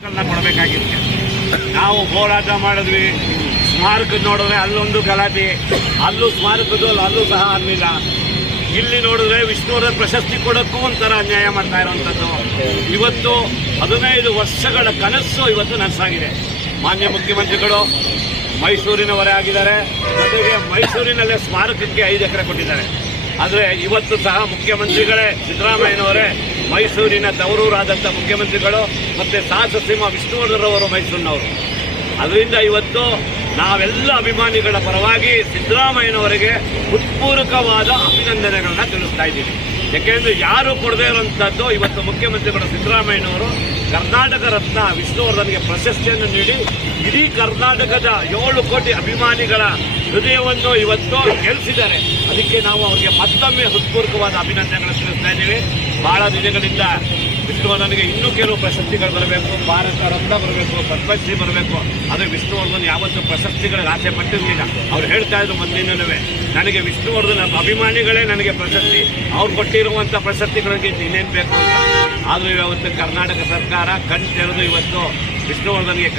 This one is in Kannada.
ಕೊಡಬೇಕಾಗಿತ್ತು. ನಾವು ಹೋರಾಟ ಮಾಡಿದ್ವಿ. ಸ್ಮಾರಕ ನೋಡಿದ್ರೆ ಅಲ್ಲೊಂದು ಗಲಾಟೆ, ಅಲ್ಲೂ ಸ್ಮಾರಕದ್ದು ಅಲ್ಲೂ ಸಹ ಅನ್ನಿಲ್ಲ. ಇಲ್ಲಿ ನೋಡಿದ್ರೆ ವಿಷ್ಣುವರ್ಧನ್ ಪ್ರಶಸ್ತಿ ಕೊಡೋಕ್ಕೂ ಒಂಥರ ಅನ್ಯಾಯ ಮಾಡ್ತಾ ಇರುವಂಥದ್ದು. ಇವತ್ತು 15 ವರ್ಷಗಳ ಕನಸು ಇವತ್ತು ನನಸಾಗಿದೆ. ಮಾನ್ಯ ಮುಖ್ಯಮಂತ್ರಿಗಳು ಮೈಸೂರಿನವರೇ ಆಗಿದ್ದಾರೆ. ಜೊತೆಗೆ ಮೈಸೂರಿನಲ್ಲೇ ಸ್ಮಾರಕಕ್ಕೆ 5 ಎಕರೆ ಕೊಟ್ಟಿದ್ದಾರೆ. ಆದರೆ ಇವತ್ತು ಸಹ ಮುಖ್ಯಮಂತ್ರಿಗಳೇ ಸಿದ್ದರಾಮಯ್ಯನವರೇ ಮೈಸೂರಿನ ತವರೂರಾದಂಥ ಮುಖ್ಯಮಂತ್ರಿಗಳು ಮತ್ತು ಸಾಹಸ ವಿಷ್ಣುವರ್ಧನ್ ಅವರು ಮೈಸೂರಿನವರು. ಅದರಿಂದ ಇವತ್ತು ನಾವೆಲ್ಲ ಅಭಿಮಾನಿಗಳ ಪರವಾಗಿ ಸಿದ್ದರಾಮಯ್ಯನವರಿಗೆ ಹೃತ್ಪೂರ್ವಕವಾದ ಅಭಿನಂದನೆಗಳನ್ನ ತಿಳಿಸ್ತಾ ಇದ್ದೀವಿ. ಯಾಕೆಂದರೆ ಯಾರು ಕೊಡದೇ ಇರುವಂಥದ್ದು ಇವತ್ತು ಮುಖ್ಯಮಂತ್ರಿಗಳು ಸಿದ್ದರಾಮಯ್ಯನವರು ಕರ್ನಾಟಕ ರತ್ನ ವಿಷ್ಣುವರ್ಧನ್ಗೆ ಪ್ರಶಸ್ತಿಯನ್ನು ನೀಡಿ ಇಡೀ ಕರ್ನಾಟಕದ 7 ಕೋಟಿ ಅಭಿಮಾನಿಗಳ ಹೃದಯವನ್ನು ಇವತ್ತು ಗೆಲ್ಲಿಸಿದ್ದಾರೆ. ಅದಕ್ಕೆ ನಾವು ಅವರಿಗೆ ಮತ್ತೊಮ್ಮೆ ಹೃತ್ಪೂರ್ವಕವಾದ ಅಭಿನಂದನೆಗಳನ್ನು ತಿಳಿಸ್ತಾ ಇದ್ದೀವಿ. ಬಹಳ ದಿನಗಳಿಂದ ವಿಷ್ಣುವರ್ಧನ್ಗೆ ಇನ್ನೂ ಕೆಲವು ಪ್ರಶಸ್ತಿಗಳು ಬರಬೇಕು, ಭಾರತ ರತ್ನ ಬರಬೇಕು, ಪದ್ಮಶ್ರೀ ಬರಬೇಕು. ಆದರೆ ವಿಷ್ಣುವರ್ಧನ್ ಯಾವತ್ತೂ ಪ್ರಶಸ್ತಿಗಳಿಗೆ ಆಸೆ ಪಟ್ಟಿರಲಿಲ್ಲ. ಅವ್ರು ಹೇಳ್ತಾ ಇದ್ರು ಮೊದಲಿನವೇ, ನನಗೆ ವಿಷ್ಣುವರ್ಧನ್ ಅಭಿಮಾನಿಗಳೇ ನನಗೆ ಪ್ರಶಸ್ತಿ, ಅವ್ರು ಕೊಟ್ಟಿರುವಂಥ ಪ್ರಶಸ್ತಿಗಳಿಗೆ ಇನ್ನೇನು ಬೇಕು ಅಂತ. ಆದರೂ ಇವತ್ತು ಕರ್ನಾಟಕ ಸರ್ಕಾರ ಕಣ್ ತೆರೆದು ಇವತ್ತು ವಿಷ್ಣುವರ್ಧನ್ಗೆ